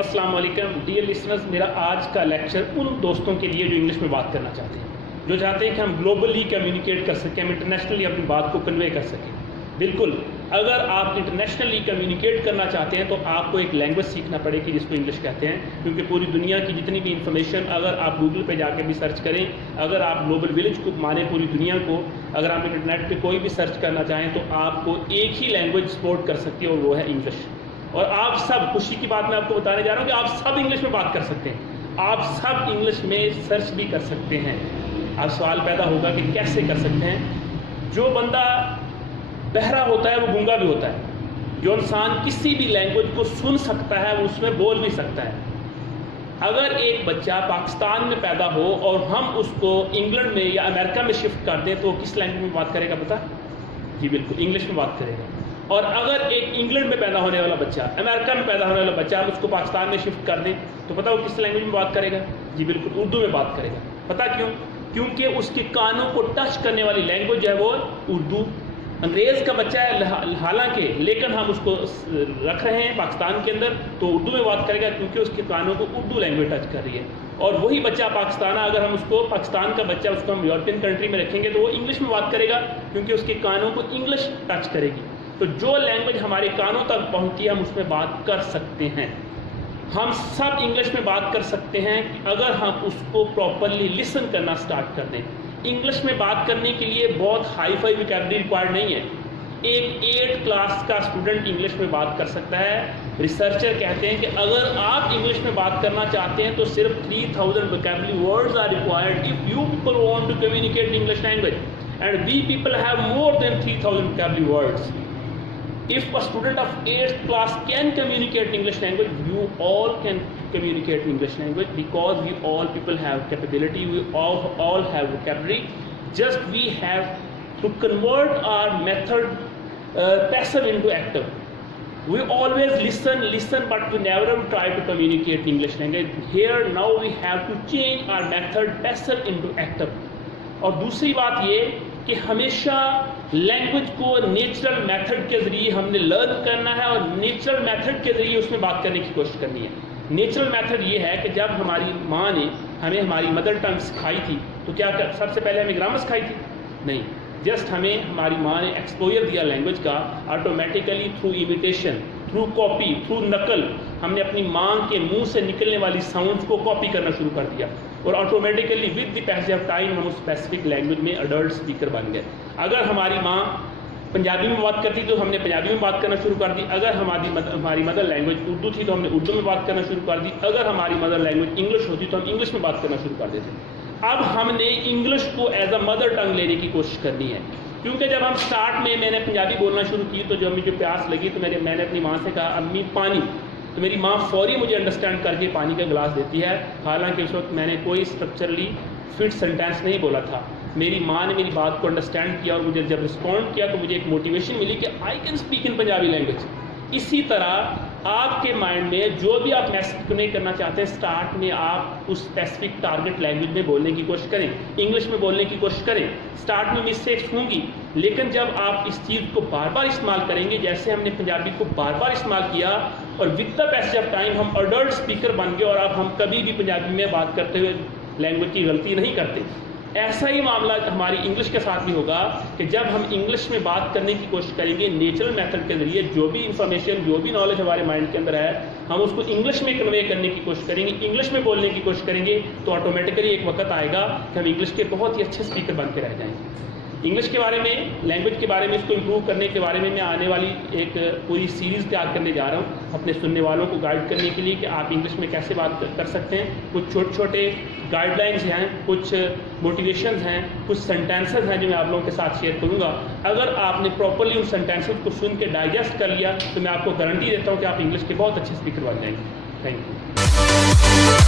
अस्सलाम वालेकुम dear listeners. मेरा आज का लेक्चर उन दोस्तों के लिए जो इंग्लिश में बात करना चाहते हैं, जो चाहते हैं कि हम ग्लोबली कम्युनिकेट कर सकें, हम इंटरनेशनली अपनी बात को कन्वे कर सकें। बिल्कुल, अगर आप इंटरनेशनली कम्युनिकेट करना चाहते हैं तो आपको एक लैंग्वेज सीखना पड़ेगी जिसको इंग्लिश कहते हैं, क्योंकि पूरी दुनिया की जितनी भी इंफॉर्मेशन अगर आप गूगल पे जाके भी सर्च करें, अगर आप ग्लोबल विलेज को माने पूरी दुनिया को, अगर आप इंटरनेट पे कोई भी सर्च करना चाहें तो आपको एक ही लैंग्वेज सपोर्ट कर सकती है और वो है इंग्लिश। और आप सब, खुशी की बात मैं आपको बताने जा रहा हूँ कि आप सब इंग्लिश में बात कर सकते हैं, आप सब इंग्लिश में सर्च भी कर सकते हैं। अब सवाल पैदा होगा कि कैसे कर सकते हैं। जो बंदा बहरा होता है वो गूंगा भी होता है। जो इंसान किसी भी लैंग्वेज को सुन सकता है वो उसमें बोल भी सकता है। अगर एक बच्चा पाकिस्तान में पैदा हो और हम उसको इंग्लैंड में या अमेरिका में शिफ्ट कर दें तो किस लैंग्वेज में बात करेगा पता? जी बिल्कुल, इंग्लिश में बात करेगा। और अगर एक इंग्लैंड में पैदा होने वाला बच्चा, अमेरिका में पैदा होने वाला बच्चा, हम उसको पाकिस्तान में शिफ्ट कर दें तो पता वो किस लैंग्वेज में बात करेगा? जी बिल्कुल, उर्दू में बात करेगा। पता क्यों? क्योंकि उसके कानों को टच करने वाली लैंग्वेज है वो उर्दू। अंग्रेज़ का बच्चा है हालांकि, लेकिन हम उसको रख रहे हैं पाकिस्तान के अंदर तो उर्दू में बात करेगा, क्योंकि उसके कानों को उर्दू लैंग्वेज टच कर रही है। और वही बच्चा पाकिस्तान, अगर हम उसको पाकिस्तान का बच्चा उसको हम यूरोपियन कंट्री में रखेंगे तो वो इंग्लिश में बात करेगा, क्योंकि उसके कानों को इंग्लिश टच करेगी। तो जो लैंग्वेज हमारे कानों तक पहुंचती है हम उसमें बात कर सकते हैं। हम सब इंग्लिश में बात कर सकते हैं अगर हम उसको प्रॉपरली लिसन करना स्टार्ट कर दें। इंग्लिश में बात करने के लिए बहुत हाई फाई वोकैबुलरी रिक्वायर्ड नहीं है। एक 8th क्लास का स्टूडेंट इंग्लिश में बात कर सकता है। रिसर्चर कहते हैं कि अगर आप इंग्लिश में बात करना चाहते हैं तो सिर्फ 3000 vocabulary words are required if you people want to communicate English language, and we people have more than 3000 vocabulary words. If a student of 8th class can communicate English language, you all can communicate English language, because we all people have capability, we all have vocabulary. Just we have to convert our method passive into active. We always listen, but we never try to communicate English language. Here now we have to change our method passive into active. और दूसरी बात ये कि हमेशा language को natural method के ज़रिए हमने लर्न करना है और नेचुरल मेथड के ज़रिए उसमें बात करने की कोशिश करनी है। नेचुरल मेथड ये है कि जब हमारी माँ ने हमें हमारी मदर टंग सिखाई थी तो क्या सबसे पहले हमें ग्रामर सिखाई थी? नहीं, जस्ट हमें हमारी माँ ने एक्सपोजर दिया लैंग्वेज का। Automatically through imitation, through copy, through नकल, हमने अपनी माँ के मुंह से निकलने वाली साउंड्स को कॉपी करना शुरू कर दिया और automatically with the passage of time हम उस स्पेसिफिक लैंग्वेज में अडल्ट स्पीकर बन गए। अगर हमारी माँ पंजाबी में बात करती तो हमने पंजाबी में बात करना शुरू कर दी। अगर हमारी मदर लैंग्वेज उर्दू थी तो हमने उर्दू में बात करना शुरू कर दी। अगर हमारी मदर लैंग्वेज इंग्लिश होती तो हम इंग्लिश में बात करना शुरू कर देते। अब हमने इंग्लिश को एज अ मदर टंग लेने की कोशिश करनी है, क्योंकि जब हम स्टार्ट में मैंने पंजाबी बोलना शुरू की तो जब मुझे प्यास लगी तो मैंने अपनी माँ से कहा अम्मी पानी, तो मेरी माँ फौरी मुझे अंडरस्टैंड करके पानी का गिलास देती है। हालांकि उस वक्त मैंने कोई स्ट्रक्चरली फिट सेंटेंस नहीं बोला था। मेरी माँ ने मेरी बात को अंडरस्टैंड किया और मुझे जब रिस्पॉन्ड किया तो मुझे एक मोटिवेशन मिली कि I can speak in Punjabi language. इसी तरह आपके माइंड में जो भी आप मैसेज कन्वे करना चाहते हैं, स्टार्ट में आप उस स्पेसिफिक टारगेट लैंग्वेज में बोलने की कोशिश करें, इंग्लिश में बोलने की कोशिश करें। स्टार्ट में मिस्टेक्स होंगी, लेकिन जब आप इस चीज़ को बार बार इस्तेमाल करेंगे, जैसे हमने पंजाबी को बार बार इस्तेमाल किया और with the passage of time हम अडल्ट स्पीकर बन गए और अब हम कभी भी पंजाबी में बात करते हुए लैंग्वेज की गलती नहीं करते। ऐसा ही मामला हमारी इंग्लिश के साथ भी होगा कि जब हम इंग्लिश में बात करने की कोशिश करेंगे नेचुरल मेथड के ज़रिए, जो भी इंफॉर्मेशन, जो भी नॉलेज हमारे माइंड के अंदर है, हम उसको इंग्लिश में कन्वे करने की कोशिश करेंगे, इंग्लिश में बोलने की कोशिश करेंगे, तो ऑटोमेटिकली एक वक्त आएगा कि हम इंग्लिश के बहुत ही अच्छे स्पीकर बन के रह जाएंगे। इंग्लिश के बारे में, लैंग्वेज के बारे में, इसको इम्प्रूव करने के बारे में मैं आने वाली एक पूरी सीरीज़ तैयार करने जा रहा हूँ अपने सुनने वालों को गाइड करने के लिए कि आप इंग्लिश में कैसे बात कर सकते हैं। कुछ छोटे छोटे गाइडलाइंस हैं, कुछ मोटिवेशंस हैं, कुछ सेंटेंसेस हैं जो मैं आप लोगों के साथ शेयर करूँगा। अगर आपने प्रॉपरली उन सेंटेंसेस को सुन के डाइजेस्ट कर लिया तो मैं आपको गारंटी देता हूँ कि आप इंग्लिश के बहुत अच्छे स्पीकर बन जाएंगे। Thank you.